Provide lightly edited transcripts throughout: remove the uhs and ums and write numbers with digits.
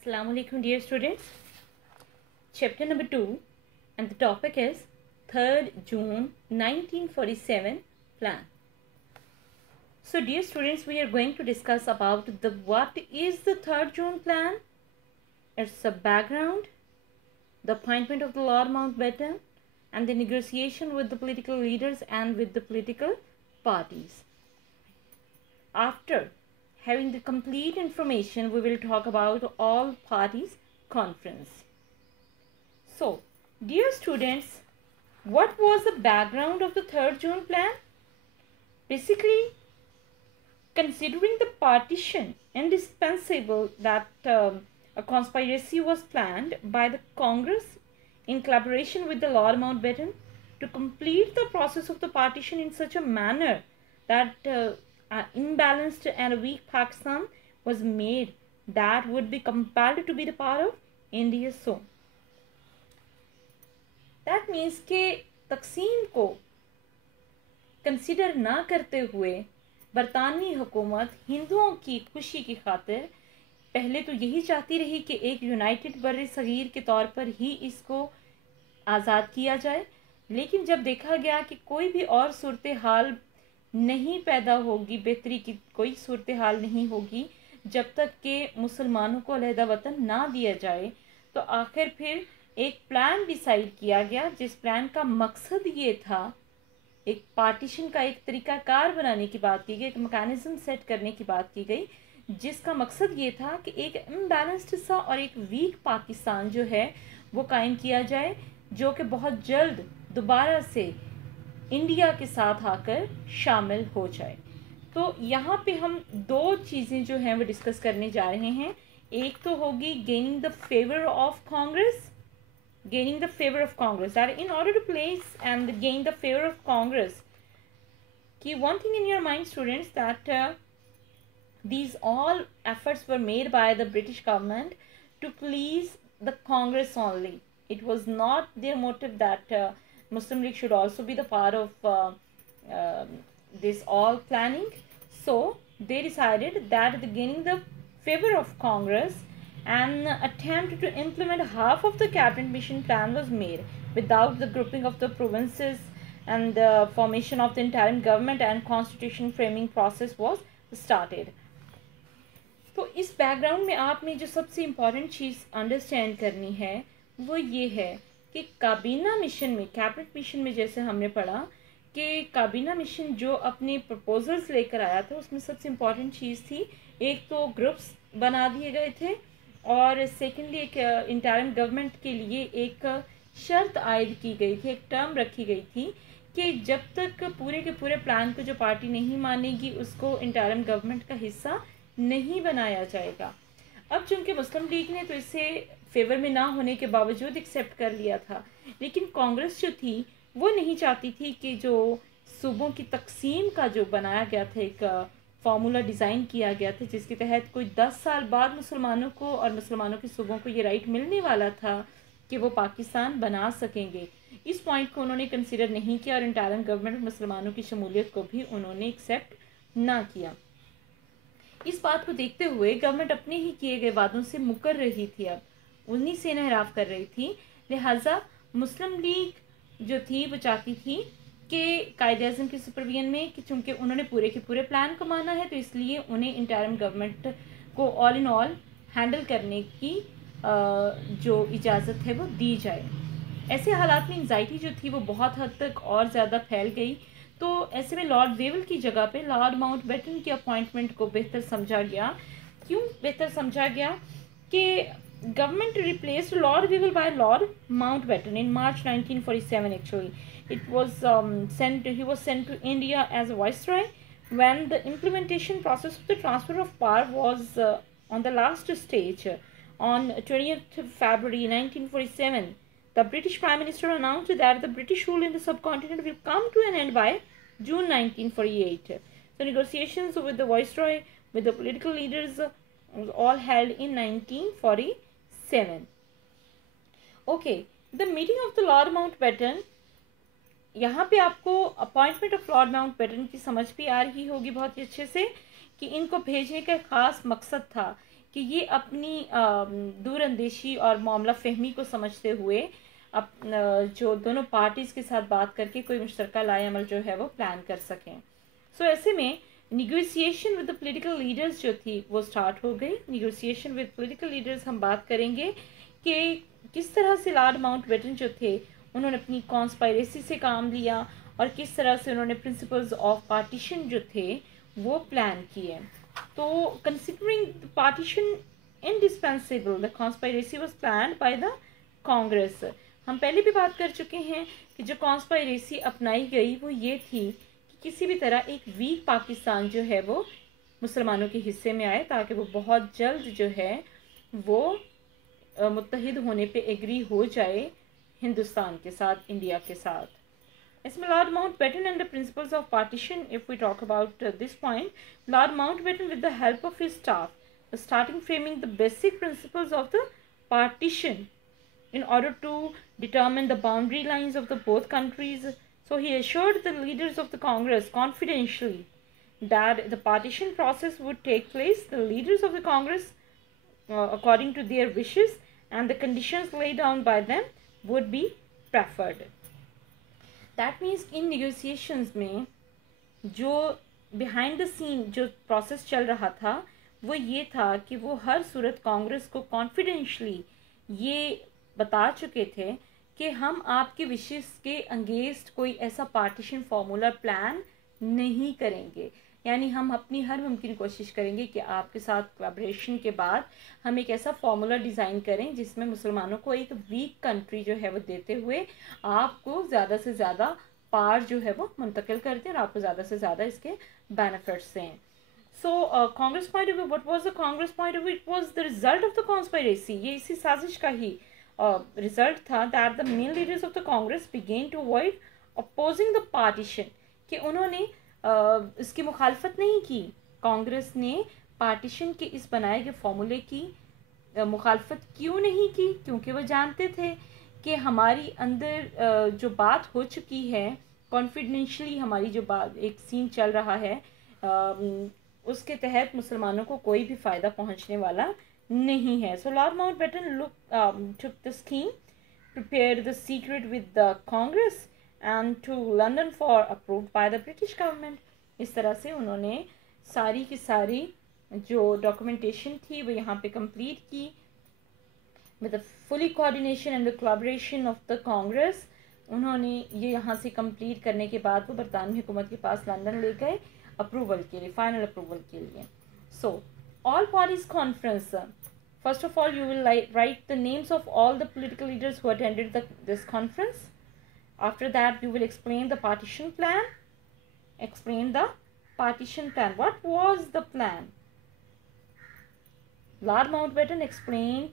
Assalamu alaikum, dear students. Chapter number 2, and the topic is 3rd June 1947 plan. So, dear students, we are going to discuss about what is the 3rd June plan, its background, the appointment of the Lord Mountbatten, and the negotiation with the political leaders and with the political parties. After having the complete information, we will talk about all parties conference. So, dear students, what was the background of the 3rd June plan? Basically, considering the partition indispensable that a conspiracy was planned by the Congress in collaboration with the Lord Mountbatten to complete the process of the partition in such a manner that imbalanced and a weak Pakistan was made that would be compelled to be the part of India. So that means कि तकसीम को consider ना करते हुए बरतानवी हुकूमत हिंदुओं की खुशी की खातिर पहले तो यही चाहती रही कि एक यूनाइटेड बर्र सगीर के तौर पर ही इसको आज़ाद किया जाए, लेकिन जब देखा गया कि कोई भी और सूरत हाल नहीं पैदा होगी, बेहतरी की कोई सूरत हाल नहीं होगी जब तक कि मुसलमानों को अलहदा वतन ना दिया जाए, तो आखिर फिर एक प्लान डिसाइड किया गया जिस प्लान का मकसद ये था, एक पार्टीशन का एक तरीकाकार बनाने की बात की गई, एक मैकेनिज्म सेट करने की बात की गई जिसका मकसद ये था कि एक इम्बैलेंस्ड सा और एक वीक पाकिस्तान जो है वो कायम किया जाए, जो कि बहुत जल्द दोबारा से इंडिया के साथ आकर शामिल हो जाए। तो यहाँ पे हम दो चीज़ें जो हैं वो डिस्कस करने जा रहे हैं। एक तो होगी gaining the favour of Congress, gaining the favor of Congress, that in order to place and gain the favor of Congress, keep one thing in your mind, students, that these all efforts were made by the British government to please the Congress only. It was not their motive that Muslim League should also be the part of this all planning. So they decided that gaining the favor of Congress, an attempt to implement half of the cabinet mission plan was made without the grouping of the provinces, and the formation of the interim government and constitution framing process was started. तो इस background में आपने जो सबसे important चीज़ understand करनी है वो ये है कि काबीना मिशन में, कैबिनेट मिशन में जैसे हमने पढ़ा कि काबीना मिशन जो अपने प्रपोजल्स लेकर आया था उसमें सबसे इम्पॉर्टेंट चीज़ थी, एक तो ग्रुप्स बना दिए गए थे और सेकेंडली एक इंटरिम गवर्नमेंट के लिए एक शर्त आयद की गई थी, एक टर्म रखी गई थी कि जब तक पूरे के पूरे प्लान को जो पार्टी नहीं मानेगी उसको इंटरिम गवर्नमेंट का हिस्सा नहीं बनाया जाएगा। अब चूंकि मुस्लिम लीग ने तो इसे फेवर में ना होने के बावजूद एक्सेप्ट कर लिया था, लेकिन कांग्रेस जो थी वो नहीं चाहती थी कि जो सूबों की तकसीम का जो बनाया गया था, एक फार्मूला डिज़ाइन किया गया था जिसके तहत कोई 10 साल बाद मुसलमानों को और मुसलमानों के सूबों को ये राइट मिलने वाला था कि वो पाकिस्तान बना सकेंगे, इस पॉइंट को उन्होंने कंसिडर नहीं किया और इंटरिम गवर्नमेंट मुसलमानों की शमूलियत को भी उन्होंने एक्सेप्ट ना किया। इस बात को देखते हुए गवर्नमेंट अपने ही किए गए वादों से मुकर रही थी, अब उन्हीं से इनहराफ कर रही थी, लिहाजा मुस्लिम लीग जो थी वो चाहती थी कि कायदे आज़म की सुपरविजन में कि चूँकि उन्होंने पूरे के पूरे प्लान को माना है तो इसलिए उन्हें इंटरिम गवर्नमेंट को ऑल इन ऑल हैंडल करने की जो इजाज़त है वो दी जाए। ऐसे हालात में एंजाइटी जो थी वो बहुत हद तक और ज़्यादा फैल गई, तो ऐसे में लॉर्ड वेवल की जगह पे लॉर्ड माउंटबेटन की अपॉइंटमेंट को बेहतर समझा गया। क्यों बेहतर समझा गया कि government replaced Lord Weevil by Lord Mountbatten in March 1947. Actually, it was he was sent to India as a viceroy when the implementation process of the transfer of power was on the last stage. On 20th February 1947, the British Prime Minister announced that the British rule in the subcontinent will come to an end by June 1948. So negotiations with the viceroy, with the political leaders, was all held in 1947. Okay, the meeting of the Lord Mountbatten, यहाँ पे आपको appointment of Lord Mountbatten की समझ भी आ रही होगी बहुत ही अच्छे से कि इनको भेजने का खास मकसद था कि ये अपनी दूरअंदेशी और मामला फहमी को समझते हुए जो दोनों पार्टीज़ के साथ बात करके कोई मुश्तरका लाए अमल जो है वो प्लान कर सकें। सो ऐसे में negotiation with the political leaders जो थी वो स्टार्ट हो गई। निगोसिएशन विद पॉलिटिकल लीडर्स हम बात करेंगे कि किस तरह से लॉर्ड माउंटबेटन जो थे उन्होंने अपनी कॉन्स्पायरेसी से काम लिया और किस तरह से उन्होंने प्रिंसिपल्स ऑफ पार्टीशन जो थे वो प्लान किए। तो considering the partition indispensable, the conspiracy was planned by the Congress. हम पहले भी बात कर चुके हैं कि जो कॉन्स्पायरेसी अपनाई गई वो ये थी कि किसी भी तरह एक वीक पाकिस्तान जो है वो मुसलमानों के हिस्से में आए ताकि वो बहुत जल्द जो है वो मुत्तहिद होने पे एग्री हो जाए हिंदुस्तान के साथ, इंडिया के साथ। इसमें Lord Mountbatten and the principles of partition, if we talk about this point, Lord Mountbatten with the help of his staff starting framing the basic principles of the partition in order to determine the boundary lines of the both countries. So he assured the leaders of the Congress confidentially that the partition process would take place. The leaders of the Congress, according to their wishes and the conditions laid down by them, would be preferred. That means in negotiations में जो behind the scene जो process चल रहा था वो ये था कि वो हर सूरत कांग्रेस को कॉन्फिडेंशली ये बता चुके थे कि हम आपके विशेष के अगेंस्ट कोई ऐसा पार्टीशन फार्मूला प्लान नहीं करेंगे। यानी हम अपनी हर मुमकिन कोशिश करेंगे कि आपके साथ कोलैबोरेशन के बाद हम एक ऐसा फार्मूला डिज़ाइन करें जिसमें मुसलमानों को एक वीक कंट्री जो है वो देते हुए आपको ज़्यादा से ज़्यादा पार जो है वो मुंतकिल करते हैं और आपको ज़्यादा से ज़्यादा इसके बेनिफिट्स दें। So, Congress point of view, what was the Congress point of view? It was the result of the conspiracy. ये इसी साजिश का ही result था that the main leaders of the Congress began to avoid opposing the partition. कि उन्होंने इसकी मुखालफत नहीं की। कांग्रेस ने पार्टीशन के इस बनाए गए फॉर्मूले की मुखालफत क्यों नहीं की? क्योंकि वो जानते थे कि हमारी अंदर जो बात हो चुकी है, कॉन्फिडेंशियली हमारी जो बात एक सीन चल रहा है, उसके तहत मुसलमानों को कोई भी फ़ायदा पहुंचने वाला नहीं है। So Lord Mountbatten took the scheme, prepared the secret with the Congress and to London for approved by the British government. इस तरह से उन्होंने सारी की सारी जो डॉक्यूमेंटेशन थी वो यहाँ पे कंप्लीट की with the fully coordination and the collaboration of the Congress. उन्होंने ये यहाँ से कंप्लीट करने के बाद वो बरतानवी हुकूमत के पास लंदन ले गए अप्रूवल के लिए, फाइनल अप्रूवल के लिए। So all parties conference, first of all you will write the names of all the political leaders who attended this conference. After that you will explain the partition plan, What was the plan? Lord Mountbatten explained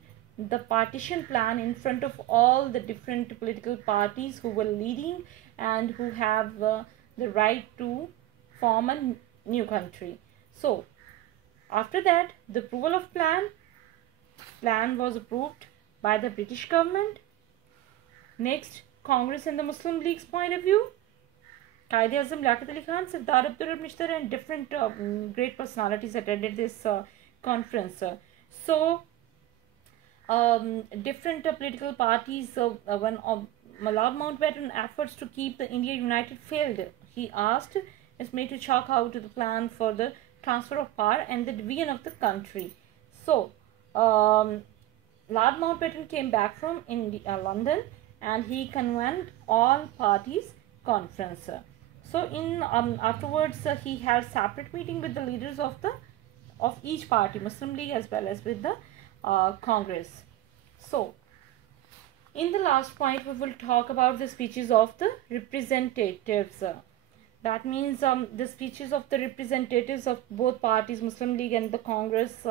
the partition plan in front of all the different political parties who were leading and who have the right to form a new country. So after that the approval of plan was approved by the British government. Next, Congress and the Muslim League's point of view, Quaid-e-Azam Liaquat Ali Khan, Sardar Abdul Rahman Mishtar and different great personalities attended this conference. So different political parties, one of Lord Mountbatten efforts to keep the India united failed. He asked is made to chalk out the plan for the transfer of power and the division of the country. So, Lord Mountbatten came back from London and he convened all parties conference. So, in afterwards he had separate meeting with the leaders of each party, Muslim League as well as with the Congress. So, in the last point we will talk about the speeches of the representatives. That means the speeches of the representatives of both parties, Muslim League and the Congress,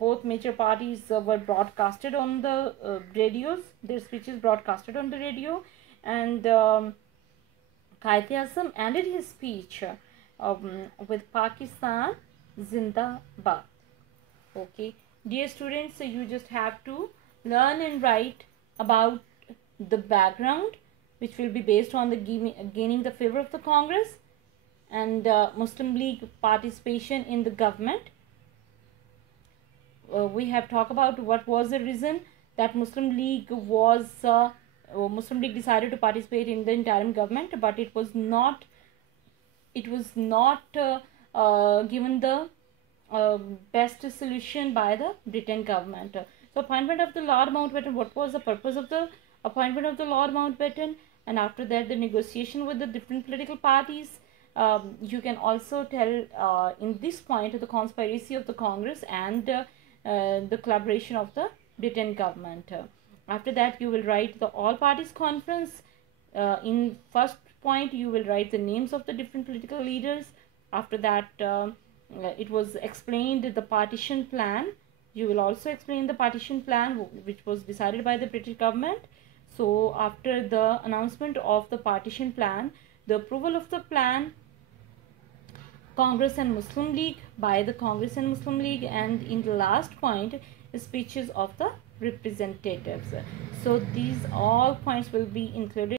both major parties were broadcasted on the radios. Their speeches broadcasted on the radio, and Quaid-e-Azam ended his speech with Pakistan Zindabad. Okay, dear students, so you just have to learn and write about the background, which will be based on the gaining the favor of the Congress and Muslim League participation in the government. we have talked about what was the reason that Muslim League decided to participate in the interim government, but it was not given the best solution by the Britain government. So appointment of the Lord Mountbatten, what was the purpose of the appointment of the Lord Mountbatten? And after that, the negotiation with the different political parties. You can also tell in this point the conspiracy of the Congress and the collaboration of the Britain government. After that, you will write the all parties conference. In first point, you will write the names of the different political leaders. After that, it was explained the partition plan. You will also explain the partition plan which was decided by the British government. So after the announcement of the partition plan, the approval of the plan, Congress and Muslim League, by the Congress and Muslim League, and in the last point, speeches of the representatives. So these all points will be included